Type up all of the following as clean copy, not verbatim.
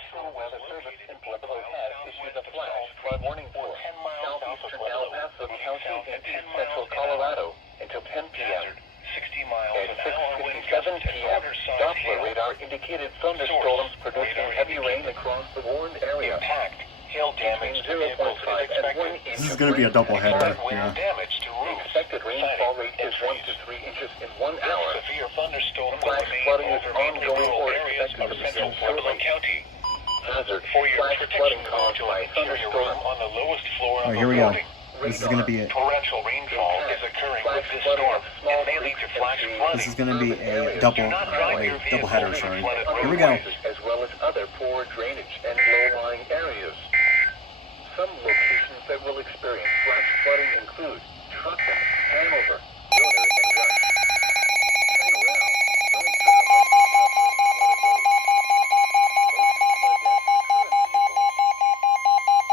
National Weather Service in Pueblo has issued a flash flood warning for southeastern El Paso County and east central Colorado until 10 p.m. At 6:57 p.m., Doppler radar indicated thunderstorms producing heavy rain across the warned area. Hail damage to vehicles is expected. This is going to be a doubleheader. Yeah. The expected rainfall rate is 1 to 3 inches in 1 hour. Severe thunderstorm Flash flooding is ongoing or areas expected of to central begin Pueblo shortly. County. Hazard For your flash protection flooding caused by interior room thunderstorms. on the lowest floor Oh, of here the we go. building. This is going to be it. Torrential rainfall is occurring with this storm. It may lead to flash flooding. This is going to be a doubleheader. Sorry. Here we go. As well as other poor drainage and low-lying areas. Some locations that will experience flash flooding include Truckton, Hanover, Yoder, and Rush. Turn around. Don't drive on the top of flooded roads. Most flood deaths occur in vehicles.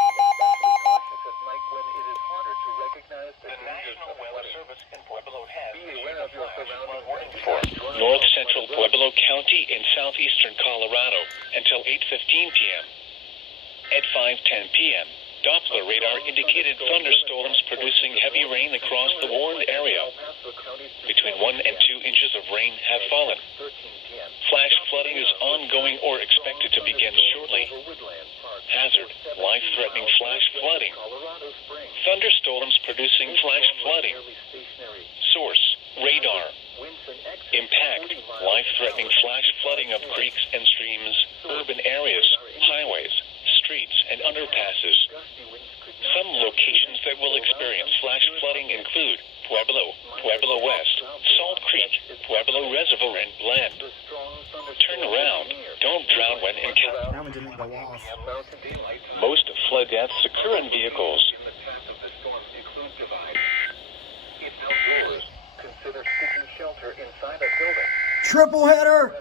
Be especially cautious at night when it is harder to recognize the dangers National of Weather flooding. Service in Pueblo has Be aware of your surroundings. for north central Pueblo County and southeastern Colorado until 8:15 p.m. At 5:10 p.m., Doppler radar indicated thunderstorms producing heavy rain across the warned area. Between 1 and 2 inches of rain have fallen. Flash flooding is ongoing or expected to begin shortly. Hazard, life-threatening flash flooding. Thunderstorms producing flash flooding. Source, radar. Impact, life-threatening flash flooding of creeks and streams, urban areas, highways, streets, and underpasses. Some locations that will experience flash flooding include Pueblo, Pueblo West, Salt Creek, Pueblo Reservoir, and Glen. Turn around. Don't drown when encountering. That one didn't go off. Most flood deaths occur in vehicles. If outdoors, consider seeking shelter inside a building. Triple header.